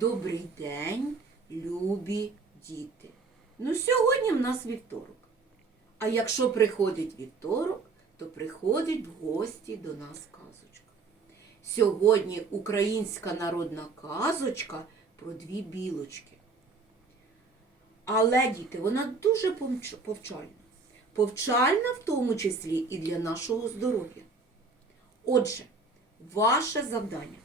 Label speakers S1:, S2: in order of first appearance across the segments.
S1: Добрий день, любі діти. Ну, сьогодні в нас вівторок. А якщо приходить вівторок, то приходить в гості до нас казочка. Сьогодні українська народна казочка про дві білочки. Але, діти, вона дуже повчальна. Повчальна в тому числі і для нашого здоров'я. Отже, ваше завдання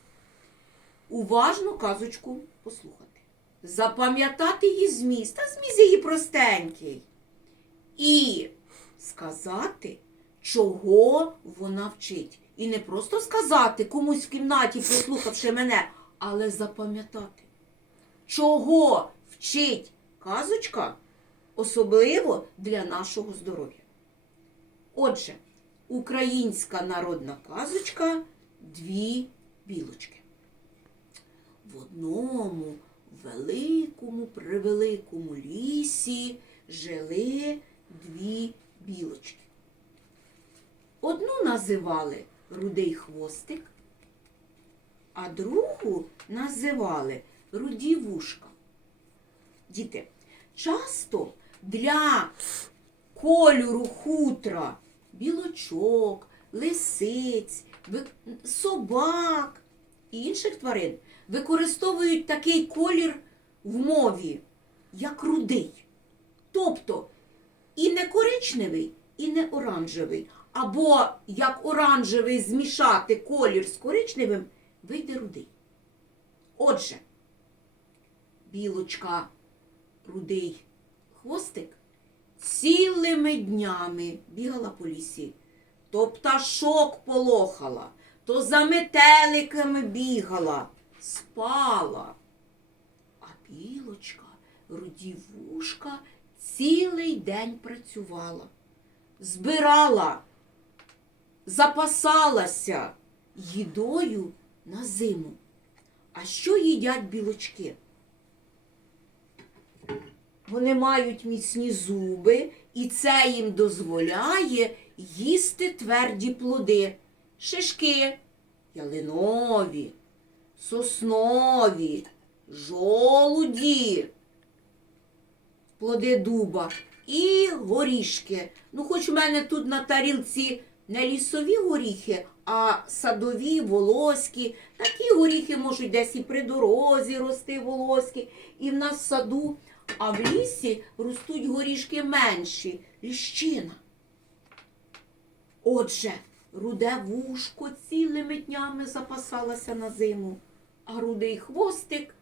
S1: уважно казочку послухати. Запам'ятати її зміст, а зміст її простенький. І сказати, чого вона вчить. І не просто сказати комусь в кімнаті, послухавши мене, але запам'ятати, чого вчить казочка, особливо для нашого здоров'я. Отже, українська народна казочка Дві білочки. В одному великому превеликому лісі жили дві білочки. Одну називали рудий хвостик, а другу називали руді вушка. Діти, часто для кольору хутра білочок, лисиць, собак і інших тварин використовують такий колір в мові, як рудий. Тобто і не коричневий, і не оранжевий. Або як оранжевий змішати колір з коричневим, вийде рудий. Отже, білочка рудий хвостик цілими днями бігала по лісі. То пташок полохала, то за метеликами бігала, спала. А білочка, рудівушка, цілий день працювала, збирала, запасалася їдою на зиму. А що їдять білочки? Вони мають міцні зуби, і це їм дозволяє їсти тверді плоди, шишки, ялинові, соснові, жолуді, плоди дуба і горішки. Ну, хоч у мене тут на тарілці не лісові горіхи, а садові, волоські. Такі горіхи можуть десь і при дорозі рости волоські, і в нас в саду, а в лісі ростуть горішки менші, ліщина. Отже, руде вушко цілими днями запасалася на зиму, а рудий хвостик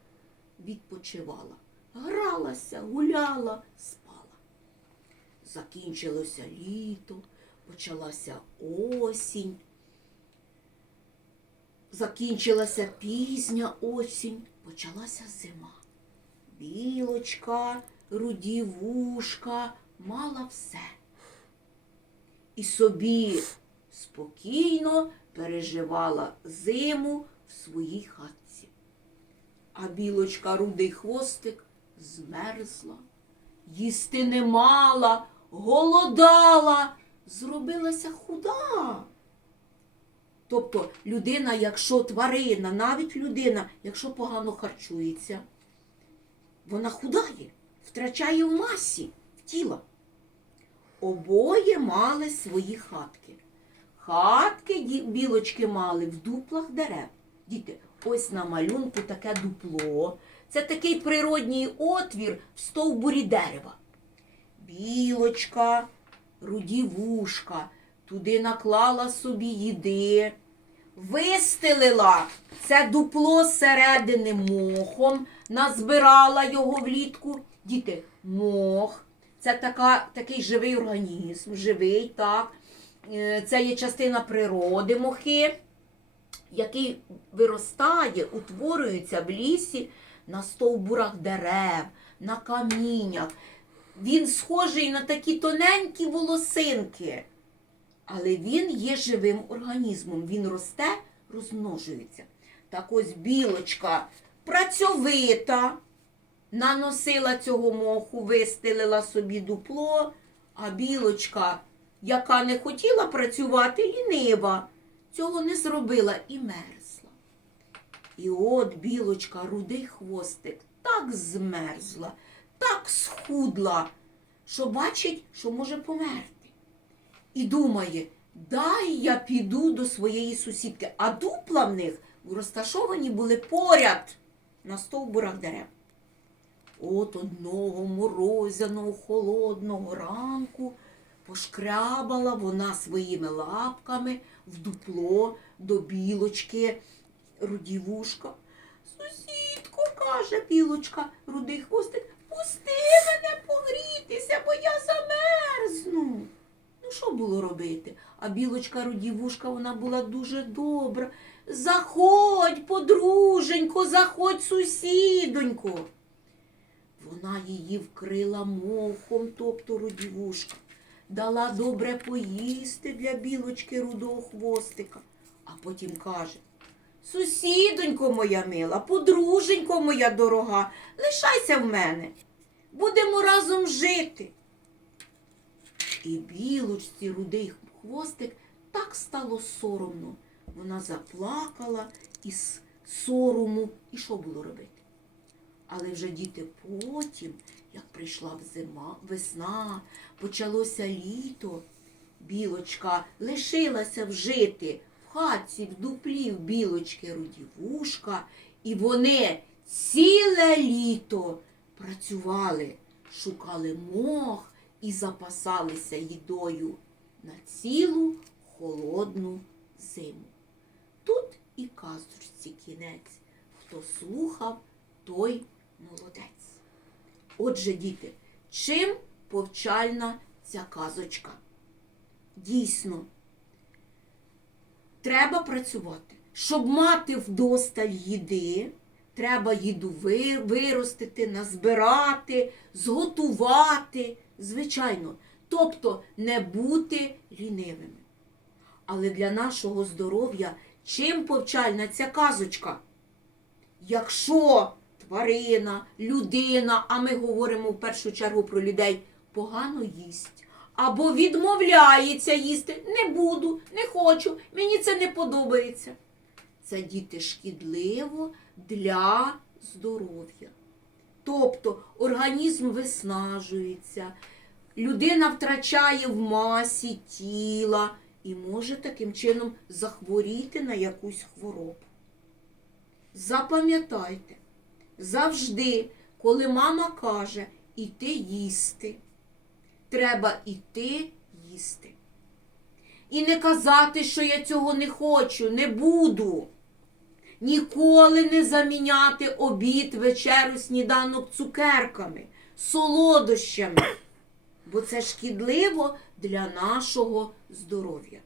S1: відпочивала, гралася, гуляла, спала. Закінчилося літо, почалася осінь. Закінчилася пізня осінь, почалася зима. Білочка, руді вушка, мала все. І собі спокійно переживала зиму в своїй хатці. А білочка рудий хвостик змерзла, їсти не мала, голодала, зробилася худа. Тобто людина, якщо тварина, навіть людина, якщо погано харчується, вона худає, втрачає в масі, в тіла. Обоє мали свої хатки. Хатки білочки мали в дуплах дерев. Діти, ось на малюнку таке дупло. Це такий природній отвір в стовбурі дерева. Білочка, рудівушка, туди наклала собі їди, вистелила це дупло зсередини мохом, назбирала його влітку. Діти, мох це така, такий живий організм, живий, так. Е, Це є частина природи мохи, який виростає, утворюється в лісі на стовбурах дерев, на каміннях. Він схожий на такі тоненькі волосинки, але він є живим організмом. Він росте, розмножується. Так ось білочка працьовита, наносила цього моху, вистелила собі дупло, а білочка, яка не хотіла працювати, лінива, цього не зробила і мерзла. І от білочка, рудий хвостик, так змерзла, так схудла, що бачить, що може померти. І думає, дай я піду до своєї сусідки. А дупла в них розташовані були поряд на стовбурах дерев. От одного морозяного холодного ранку пошкрябала вона своїми лапками в дупло до білочки рудівушка. Сусідко, каже білочка, рудий хвостик, пусти мене погрітися, бо я замерзну. Ну, що було робити? А білочка рудівушка, вона була дуже добра. Заходь, подруженько, заходь, сусідонько. Вона її вкрила мохом, тобто рудівушка, дала добре поїсти для білочки рудого хвостика, а потім каже Сусідонько моя мила, подруженько моя дорога, лишайся в мене. Будемо разом жити. І білочці рудий хвостик так стало соромно. Вона заплакала із сорому. І що було робити? Але вже діти потім, як прийшла зима, весна, почалося літо, білочка лишилася вжити в хатці, в дуплі в білочки рудівушка, і вони ціле літо працювали, шукали мох і запасалися їдою на цілу холодну зиму. Тут і казочці кінець. Хто слухав, той молодець. Отже, діти, чим повчальна ця казочка? Дійсно, треба працювати. Щоб мати вдосталь їди, треба їду виростити, назбирати, зготувати, звичайно. Тобто не бути лінивими. Але для нашого здоров'я чим повчальна ця казочка? Якщо тварина, людина, а ми говоримо в першу чергу про людей, погано їсть або відмовляється їсти, не буду, не хочу, мені це не подобається. Це діти шкідливо для здоров'я. Тобто організм виснажується, людина втрачає в масі тіла і може таким чином захворіти на якусь хворобу. Запам'ятайте, завжди, коли мама каже іти їсти, треба іти їсти. І не казати, що я цього не хочу, не буду. Ніколи не заміняти обід, вечерю, сніданок цукерками, солодощами, бо це шкідливо для нашого здоров'я.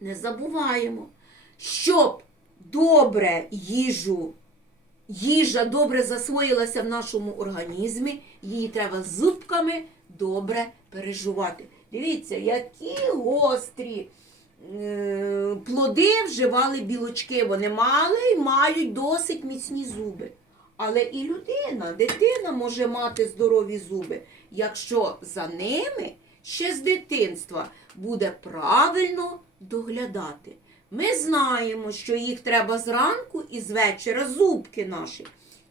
S1: Не забуваємо, щоб добре їжу, їжа добре засвоїлася в нашому організмі, її треба зубками добре пережувати. Дивіться, які гострі е, плоди вживали білочки. Вони мали і мають досить міцні зуби. Але і людина, дитина може мати здорові зуби, якщо за ними ще з дитинства буде правильно доглядати. Ми знаємо, що їх треба зранку і з вечора зубки наші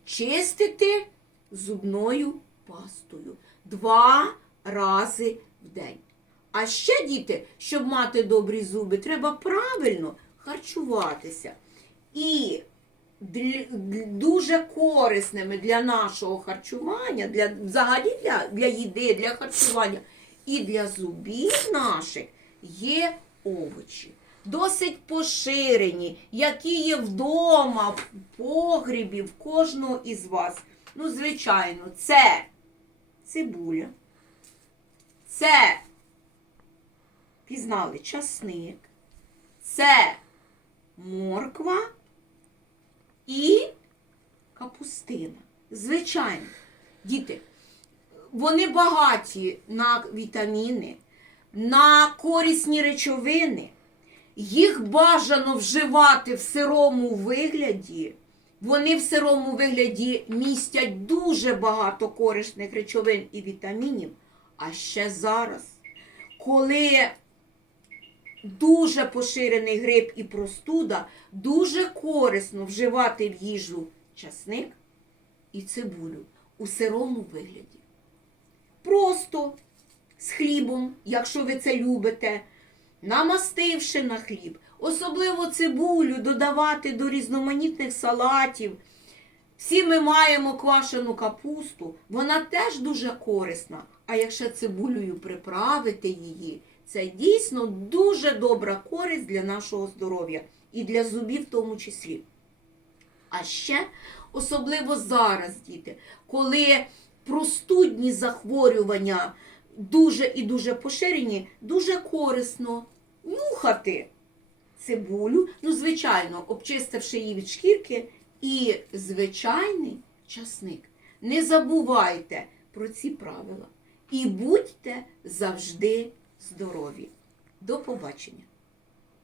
S1: чистити зубною пастою два рази в день. А ще, діти, щоб мати добрі зуби, треба правильно харчуватися. І дуже корисними для нашого харчування, для, взагалі для, для їди, для харчування і для зубів наших є овочі. Досить поширені, які є вдома, в погрібі, в кожного із вас. Ну, звичайно, це цибуля, це пізнали часник, це морква і капустина. Звичайно, діти, вони багаті на вітаміни, на корисні речовини. Їх бажано вживати в сирому вигляді. Вони в сирому вигляді містять дуже багато корисних речовин і вітамінів. А ще зараз, коли дуже поширений грип і простуда, дуже корисно вживати в їжу часник і цибулю у сирому вигляді. Просто з хлібом, якщо ви це любите, намастивши на хліб, особливо цибулю додавати до різноманітних салатів. Всі ми маємо квашену капусту, вона теж дуже корисна. А якщо цибулею приправити її, це дійсно дуже добра користь для нашого здоров'я і для зубів в тому числі. А ще особливо зараз, діти, коли простудні захворювання дуже і дуже поширені, дуже корисно нюхати цибулю, ну, звичайно, обчистивши її від шкірки, і звичайний часник. Не забувайте про ці правила і будьте завжди здорові. До побачення!